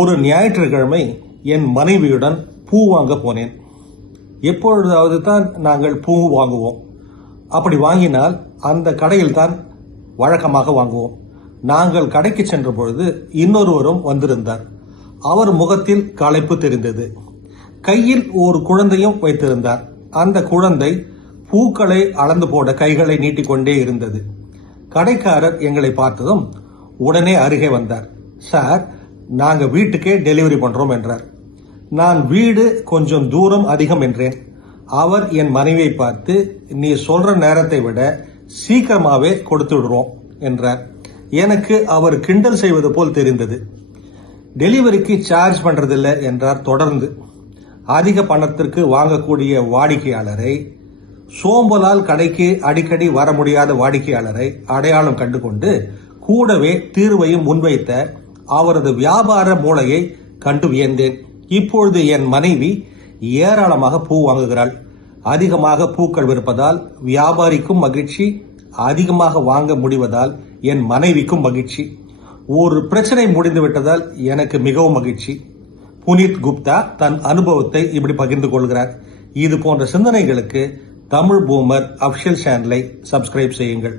ஒரு ஞாயிற்றுக்கிழமை என் மனைவியுடன் பூ வாங்க போனேன். எப்பொழுதாவது தான் நாங்கள் பூ வாங்குவோம். அப்படி வாங்கினால் அந்த கடையில் தான் வழக்கமாக வாங்குவோம். நாங்கள் கடைக்கு சென்ற பொழுது இன்னொருவரும் வந்திருந்தார். அவர் முகத்தில் களைப்பு தெரிந்தது. கையில் ஒரு குழந்தையும் வைத்திருந்தார். அந்த குழந்தை பூக்களை அளந்து போட கைகளை நீட்டிக்கொண்டே இருந்தது. கடைக்காரர் எங்களை பார்த்ததும் உடனே அருகே வந்தார். சார், நாங்க வீட்டுக்கே டெலிவரி பண்றோம் என்றார். நான் வீடு கொஞ்சம் தூரம் அதிகம் என்றேன். அவர் என் மனைவியை பார்த்து, நீ சொல்ற நேரத்தை விட சீக்கிரமாவே கொடுத்து விடுறோம் என்றார். எனக்கு அவர் கிண்டல் செய்வது போல் தெரிந்தது. டெலிவரிக்கு சார்ஜ் பண்றதில்லை என்றார் தொடர்ந்து. அதிக பணத்திற்கு வாங்கக்கூடிய வாடிக்கையாளரை, சோம்பலால் கடைக்கு அடிக்கடி வர முடியாத வாடிக்கையாளரை அடையாளம் கண்டுகொண்டு கூடவே தீர்வையும் முன்வைத்த அவரது வியாபார மூளையை கண்டு வியந்தேன். இப்பொழுது என் மனைவி ஏராளமாக பூ வாங்குகிறாள். அதிகமாக பூக்கள் விற்பதால் வியாபாரிக்கும் மகிழ்ச்சி, அதிகமாக வாங்க முடிவதால் என் மனைவிக்கும் மகிழ்ச்சி. ஒரு பிரச்சனை முடிந்து விட்டதால் எனக்கு மிகவும் மகிழ்ச்சி. புனித் குப்தா தன் அனுபவத்தை இப்படி பகிர்ந்து கொள்கிறார். இது போன்ற சிந்தனைகளுக்கு தமிழ் பூமர் அபிஷியல் சேனலை சப்ஸ்கிரைப் செய்யுங்கள்.